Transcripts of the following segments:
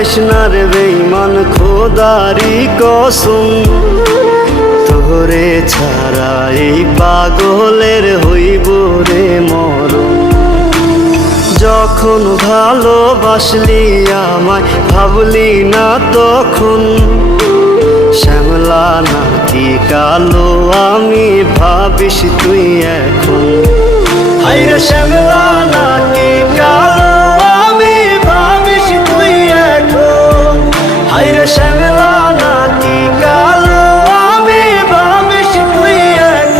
যাইস না রে বেঈমান খোদারি কসম, তোরে ছাড়া এই পাগলের হইব রে মরণ। যখন ভালোবাসলি আমায় ভাবলি না তখন, শ্যামলা নাকি কালো আমি ভাবিস তুই এখন। হায়রে শ্যামলা নাকি কালো আমি ভাবিস তুই এখন। হায়রে শ্যামলা নাকি কালো আমি ভাবিস তুই এখন।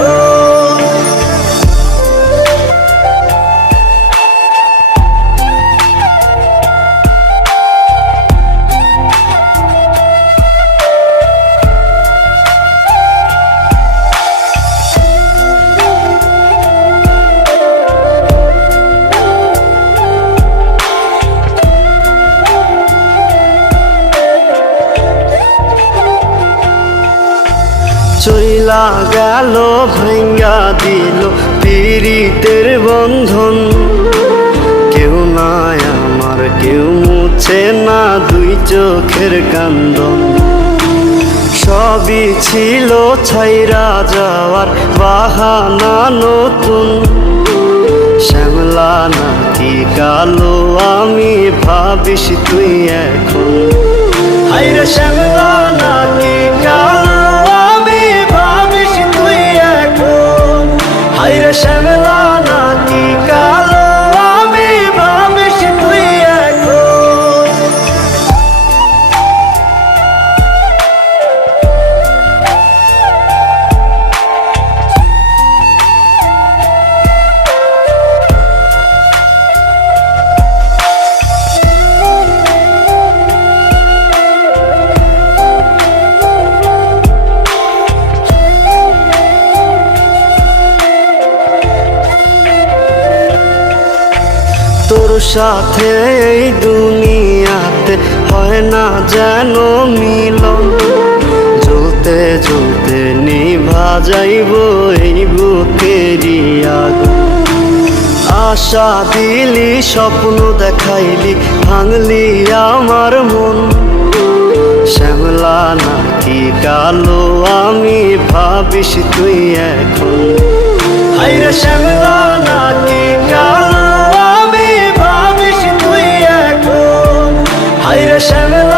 চইলা গেল ভাঙ্গা দিল পীড়িতের বন্ধন, কেউ নাই আমার কেউ মুছে না দুই চোখের কান্দন। সবই ছিল ছাইরা যাওয়ার বাহানা নতুন, শ্যামলা নাকি কালো আমি ভাবিস তুই এখন। হায়রে শ্যামলা নাকি কালো আমি ভাবিস তুই এখন। হায়রে শ্যামলা নাকি কালো আমি ভাবিস তুই এখন। তোর সাথে এই দুনিয়াতে হয় না যেন মিলন, জ্বলতে জ্বলতে নিভা যাইব এই বুকেরই আগুন। আশা দিলি স্বপ্ন দেখাইলি ভাঙলি আমার মন, শ্যামলা নাকি কালো আমি ভাবিস তুই এখন। হায়রে শ্যামলা নাকি কালো আমি ভাবিস তুই এখন। হায়রে শ্যামলা